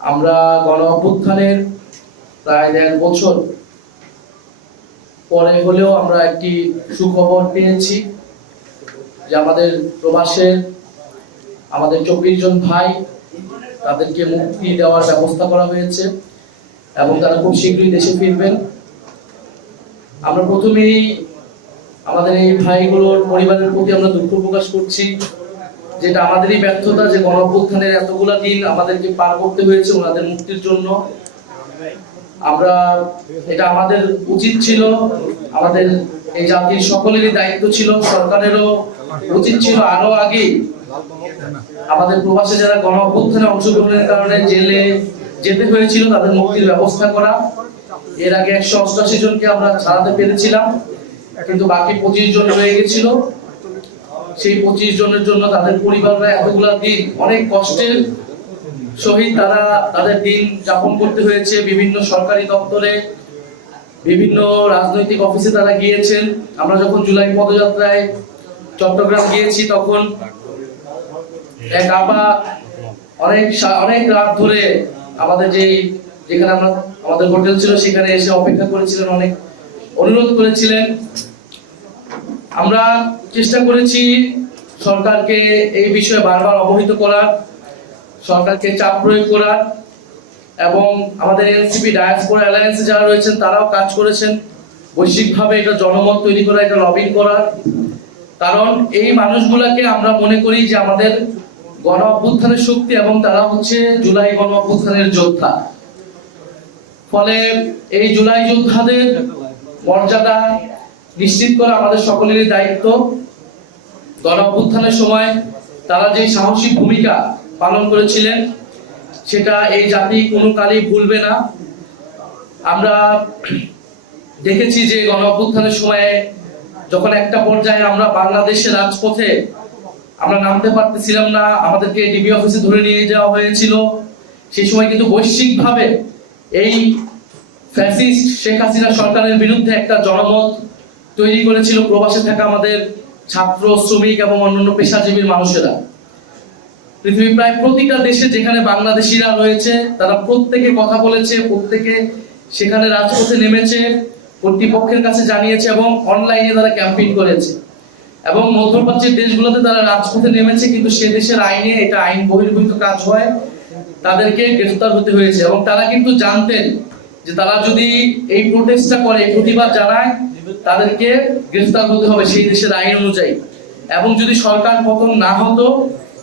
আমরা গণ অভ্যুত্থানের প্রায় দেড় বছর পরে হলেও আমরা একটি সুখবর পেয়েছি যে আমাদের প্রবাসের আমাদের চব্বিশ জন ভাই তাদেরকে মুক্তি দেওয়ার ব্যবস্থা করা হয়েছে এবং তারা খুব শীঘ্রই দেশে ফিরবেন। আমরা প্রথমেই আমাদের এই ভাইগুলোর পরিবারের প্রতি আমরা দুঃখ প্রকাশ করছি। যেটা আমাদেরই ব্যর্থতা, যে গণ অভ্যুত্থানের এতগুলা দিন আমাদেরকে পার করতে হয়েছে ওনাদের মুক্তির জন্য। আমরা, এটা আমাদের উচিত ছিল, আমাদের এই জাতির সকলেরই দায়িত্ব ছিল, সরকারেরও উচিত ছিল আরও আগে আমাদের প্রবাসে যারা গণ অংশগ্রহণের কারণে জেলে যেতে হয়েছিল তাদের মুক্তির ব্যবস্থা করা। এর আগে একশো অষ্টাশি জনকে আমরা ছাড়াতে পেরেছিলাম, কিন্তু বাকি পঁচিশ জন রয়ে গেছিল। সেই পঁচিশ জনের জন্য তাদের পরিবাররা এতগুলা দিন অনেক কষ্টের সহিত তারা তাদের দিন যাপন করতে হয়েছে। বিভিন্ন সরকারি দপ্তরে, বিভিন্ন রাজনৈতিক অফিসে তারা গিয়েছেন। আমরা যখন জুলাই পদযাত্রায় চট্টগ্রাম গিয়েছি তখন এক আপা অনেক অনেক রাত ধরে আমাদের যে যেখানে আমরা, আমাদের হোটেল ছিল সেখানে এসে অপেক্ষা করেছিলেন, অনেক অনুরোধ করেছিলেন। আমরা চেষ্টা করেছি সরকারকে এই বিষয়ে বারবার অবহিত করার, সরকারকে চাপ প্রয়োগ করার, এবং আমাদের এনসিপি ডায়াসপোরা অ্যালায়েন্সে যারা রয়েছেন, তারাও কাজ করেছেন। বৈশ্বিকভাবে এটা জনমত তৈরি করা, এটা লবিং করার কারণ এই মানুষগুলাকে আমরা মনে করি যে আমাদের গণ অভ্যুত্থানের শক্তি এবং তারা হচ্ছে জুলাই গণ অভ্যুত্থানের যোদ্ধা। ফলে এই জুলাই যোদ্ধাদের মর্যাদা নিশ্চিত করা আমাদের সকলেরই দায়িত্ব। গণ অভ্যুত্থানের সময় তারা যে সাহসী ভূমিকা পালন করেছিলেন, সেটা এই জাতি কোনো কালই ভুলবে না। আমরা দেখেছি যে গণ অভ্যুত্থানের সময়ে যখন একটা পর্যায়ে আমরা বাংলাদেশের রাজপথে আমরা নামতে পারতেছিলাম না, আমাদেরকে ডিবি অফিসে ধরে নিয়ে যাওয়া হয়েছিল, সেই সময় কিন্তু বৈশ্বিকভাবে এই ফ্যাসিস্ট শেখ হাসিনা সরকারের বিরুদ্ধে একটা জনমত তৈরি করেছিল প্রবাসে থাকা আমাদের ছাত্র, শ্রমিক এবং অন্যান্য পেশাজীবীর মানুষেরা। পৃথিবীর প্রায় প্রতিটা দেশে যেখানে বাংলাদেশিরা রয়েছে, তারা প্রত্যেকে কথা বলেছে, প্রত্যেকে সেখানে রাজপথে নেমেছে, কর্তৃপক্ষের কাছে জানিয়েছে এবং অনলাইনে তারা ক্যাম্পেইন করেছে। এবং মধ্যপ্রাচ্যের দেশগুলোতে তারা রাজপথে নেমেছে, কিন্তু সে দেশের আইনে এটা আইন বহির্ভূত কাজ হয়, তাদেরকে গ্রেফতার হতে হয়েছে। এবং তারা কিন্তু জানতেন যে তারা যদি এই প্রোটেস্টটা করে, প্রতিবাদ জানায় তাদেরকে গ্রেফতার করতে হবে সেই দেশের আইন অনুযায়ী। এবং যদি সরকার পতন না হতো